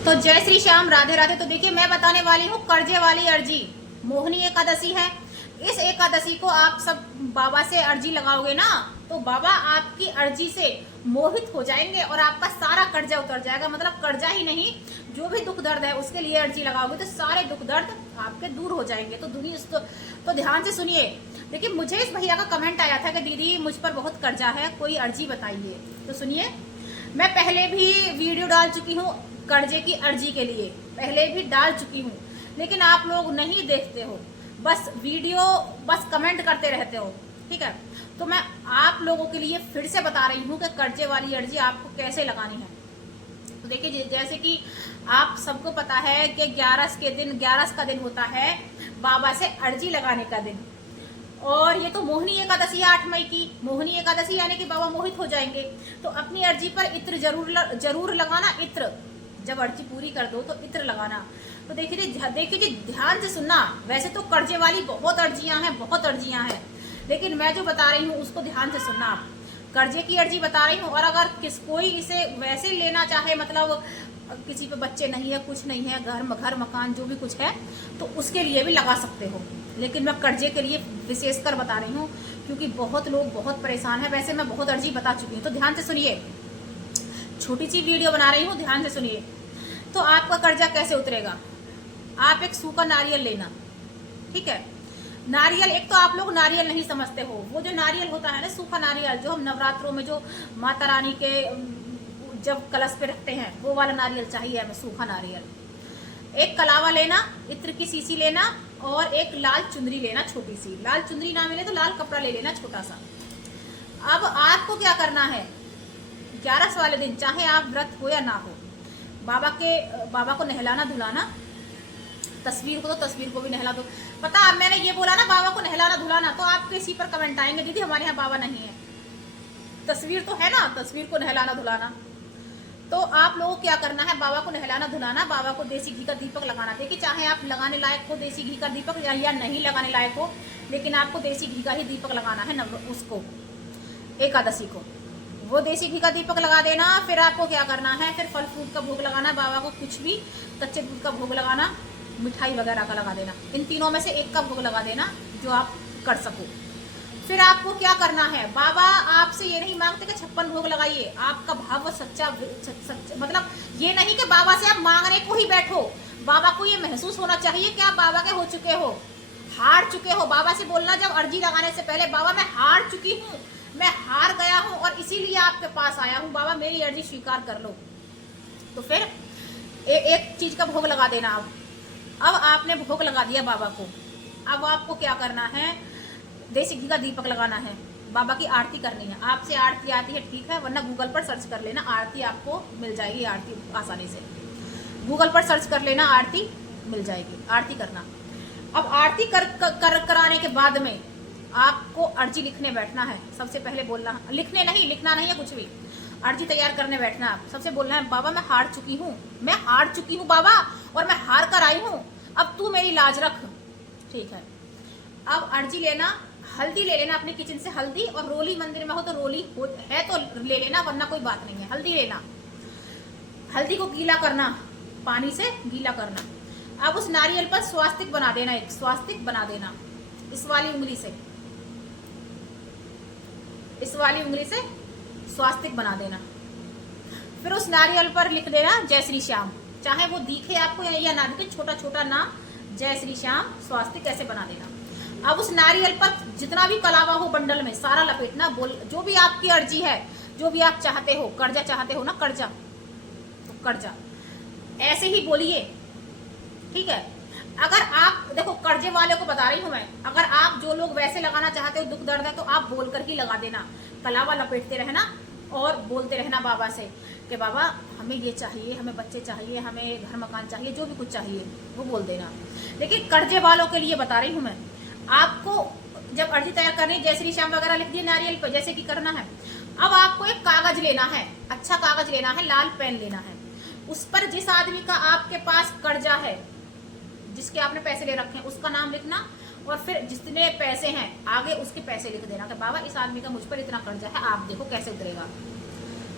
तो जय श्री श्याम, राधे राधे। तो देखिए, मैं बताने वाली हूँ कर्जे वाली अर्जी। मोहिनी एकादशी है। इस एकादशी को आप सब बाबा से अर्जी लगाओगे ना, तो बाबा आपकी अर्जी से मोहित हो जाएंगे और आपका सारा कर्जा उतर जाएगा। मतलब कर्जा ही नहीं, जो भी दुख दर्द है उसके लिए अर्जी लगाओगे तो सारे दुख दर्द आपके दूर हो जाएंगे। तो दुनिया तो ध्यान से सुनिए। देखिए, मुझे इस भैया का कमेंट आया था कि दीदी मुझ पर बहुत कर्जा है, कोई अर्जी बताइए। तो सुनिए, मैं पहले भी वीडियो डाल चुकी हूँ कर्जे की अर्जी के लिए, पहले भी डाल चुकी हूँ, लेकिन आप लोग नहीं देखते हो, बस वीडियो बस कमेंट करते रहते हो। ठीक है, तो मैं आप लोगों के लिए फिर से बता रही हूँ कि कर्जे वाली अर्जी आपको कैसे लगानी है। तो देखिए, जैसे कि आप सबको पता है कि 11 का दिन होता है बाबा से अर्जी लगाने का दिन। और ये तो मोहिनी एकादशी है 8 मई की। मोहिनी एकादशी यानी कि बाबा मोहित हो जाएंगे। तो अपनी अर्जी पर इत्र जरूर लगाना। इत्र जब अर्जी पूरी कर दो तो इत्र लगाना। तो देखिए जी, ध्यान से सुनना। वैसे तो कर्जे वाली बहुत अर्जियां हैं, लेकिन मैं जो बता रही हूँ उसको ध्यान से सुनना। आप कर्जे की अर्जी बता रही हूँ, और अगर कोई इसे वैसे लेना चाहे, मतलब किसी पे बच्चे नहीं है, कुछ नहीं है, घर मकान जो भी कुछ है, तो उसके लिए भी लगा सकते हो। लेकिन मैं कर्जे के लिए विशेषकर बता रही हूँ, क्योंकि बहुत लोग बहुत परेशान हैं। वैसे मैं बहुत अर्जी बता चुकी हूँ, तो ध्यान से सुनिए। छोटी सी वीडियो बना रही हूँ, ध्यान से सुनिए। तो आपका कर्जा कैसे उतरेगा? आप एक सूखा नारियल लेना। ठीक है, नारियल, एक तो आप लोग नारियल नहीं समझते हो। वो जो नारियल होता है ना, सूखा नारियल, जो हम नवरात्रों में जो माता रानी के जब कलश पे रखते हैं, वो वाला नारियल चाहिए हमें, सूखा नारियल। एक कलावा लेना, इत्र की शीशी लेना, और एक लाल चुनरी लेना, छोटी सी। लाल चुनरी ना मिले तो लाल कपड़ा ले लेना, छोटा सा। अब आपको क्या करना है, 11 वाले दिन, चाहे आप व्रत हो या ना हो, बाबा को नहलाना धुलाना। तस्वीर को भी नहला दो। पता, अब मैंने ये बोला ना बाबा को नहलाना धुलाना, तो आपके इसी पर कमेंट आएंगे, दीदी हमारे यहाँ बाबा नहीं है। तस्वीर तो है ना, तस्वीर को नहलाना धुलाना। तो आप लोगों को क्या करना है, बाबा को नहलाना धुलाना, बाबा को देसी घी का दीपक लगाना। देखिए, चाहे आप लगाने लायक हो देसी घी का दीपक या नहीं लगाने लायक हो, लेकिन आपको देसी घी का ही दीपक लगाना है उसको, एकादशी को। वो देसी घी का दीपक लगा देना। फिर आपको क्या करना है, फिर फल फ्रूट का भोग लगाना बाबा को, कुछ भी, कच्चे दूध का भोग लगाना, मिठाई वगैरह का लगा देना। इन तीनों में से एक का भोग लगा देना, जो आप कर सको। फिर आपको क्या करना है, बाबा आपसे ये नहीं मांगते कि 56 भोग लगाइए। आपका भाव सच्चा, मतलब ये नहीं कि बाबा से आप मांगने को ही बैठो। बाबा को ये महसूस होना चाहिए कि आप बाबा के हो चुके हो, हार चुके हो। बाबा से बोलना जब अर्जी लगाने से पहले, बाबा मैं हार चुकी हूँ, मैं हार गया हूँ और इसीलिए आपके पास आया हूँ, बाबा मेरी अर्जी स्वीकार कर लो। तो फिर एक चीज का भोग लगा देना। अब आपने भोग लगा दिया बाबा को। अब आपको क्या करना है, देसी घी का दीपक लगाना है, बाबा की आरती करनी है। आपसे आरती आती है ठीक है, वरना गूगल पर सर्च कर लेना, आरती आपको मिल जाएगी। आरती आसानी से गूगल पर सर्च कर लेना, आरती मिल जाएगी, आरती करना। अब आरती कराने के बाद में आपको अर्जी लिखने बैठना है। सबसे पहले बोलना, लिखना नहीं है कुछ भी, अर्जी तैयार करने बैठना। आप सबसे बोलना है, बाबा मैं हार चुकी हूँ बाबा, और मैं हार कर आई हूँ, अब तू मेरी लाज रख। ठीक है, अब अर्जी लेना, हल्दी ले लेना अपने किचन से, हल्दी, और रोली मंदिर में हो तो रोली है तो ले लेना, वरना कोई बात नहीं है, हल्दी लेना। हल्दी को गीला करना, पानी से गीला करना। अब उस नारियल पर स्वास्तिक बना देना, एक स्वास्तिक बना देना, इस वाली उंगली से स्वास्तिक बना देना। फिर उस नारियल पर लिख देना जय श्री श्याम, चाहे वो दिखे आपको या ना दिखे, छोटा छोटा नाम, जय श्री श्याम स्वास्तिक ऐसे बना देना। अब उस नारियल पर जितना भी कलावा हो बंडल में सारा लपेटना। जो भी आपकी अर्जी है, जो भी आप चाहते हो, कर्जा चाहते हो ना, कर्जा, तो कर्जा ऐसे ही बोलिए। ठीक है, अगर आप देखो, कर्जे वाले को बता रही हूं मैं, अगर आप जो लोग वैसे लगाना चाहते हो, दुख दर्द है, तो आप बोलकर ही लगा देना। कलावा लपेटते रहना और बोलते रहना बाबा से कि बाबा हमें ये चाहिए, हमें बच्चे चाहिए, हमें घर मकान चाहिए, जो भी कुछ चाहिए वो बोल देना। लेकिन कर्जे वालों के लिए बता रही हूँ मैं, आपको जब अर्जी तैयार करनी, जय श्री श्याम वगैरह लिख दिए नारियल पर, जैसे कि करना है। अब आपको एक कागज लेना है, अच्छा कागज लेना है, लाल पेन लेना है। उस पर जिस आदमी का आपके पास कर्जा है, जिसके आपने पैसे ले रखे हैं, उसका नाम लिखना, और फिर जितने पैसे हैं आगे उसके पैसे लिख देना कि बाबा इस आदमी का मुझ पर इतना कर्जा है, आप देखो कैसे उतरेगा।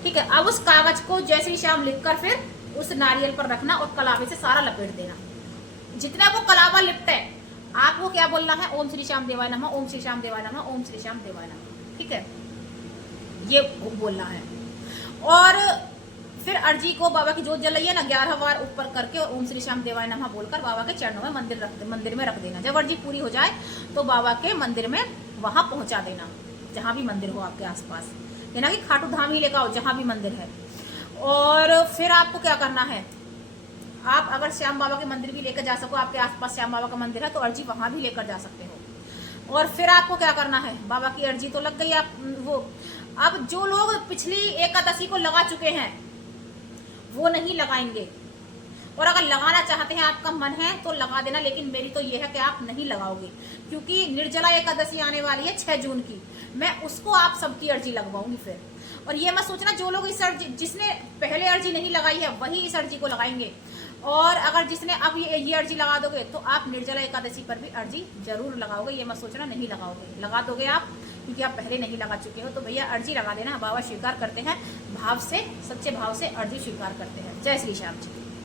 ठीक है, अब उस कागज को जय श्री श्याम लिखकर फिर उस नारियल पर रखना और कलावे से सारा लपेट देना। जितना वो कलावा लिपटे आपको क्या बोलना है, ओम श्री श्याम देवाय नमः, ओम श्री श्याम देवाय नमः, ओम श्री श्याम देवाय नमः। ठीक है, ये बोलना है। और फिर अर्जी को बाबा की जोत जलाइए ना 11 बार ऊपर करके और ओम श्री श्याम देवाय नमः बोलकर बाबा के चरणों में मंदिर में रख देना। जब अर्जी पूरी हो जाए तो बाबा के मंदिर में वहां पहुंचा देना, जहां भी मंदिर हो आपके आसपास, ये ना कि खाटू धाम ही लेकर आओ, जहां भी मंदिर है। और फिर आपको क्या करना है, आप अगर श्याम बाबा के मंदिर भी लेकर जा सको, आपके आसपास श्याम बाबा का मंदिर है तो अर्जी वहां भी लेकर जा सकते हो। और फिर आपको क्या करना है, बाबा की अर्जी तो लग गई, आप वो अब जो लोग पिछली एकादशी को लगा चुके हैं वो नहीं लगाएंगे, और अगर लगाना चाहते हैं, आपका मन है तो लगा देना, लेकिन मेरी तो ये है कि आप नहीं लगाओगे, क्योंकि निर्जला एकादशी आने वाली है 6 जून की, मैं उसको आप सबकी अर्जी लगवाऊंगी फिर। और ये मत सोचना जो लोग इस अर्जी, जिसने पहले अर्जी नहीं लगाई है वही इस अर्जी को लगाएंगे, और अगर जिसने अब ये अर्जी लगा दोगे तो आप निर्जला एकादशी पर भी अर्जी जरूर लगाओगे। ये मत सोचना नहीं लगाओगे, लगा दोगे आप, क्योंकि आप पहले नहीं लगा चुके हो। तो भैया अर्जी लगा देना, बाबा स्वीकार करते हैं, भाव से, सच्चे भाव से अर्जी स्वीकार करते हैं। जय श्री श्याम जी।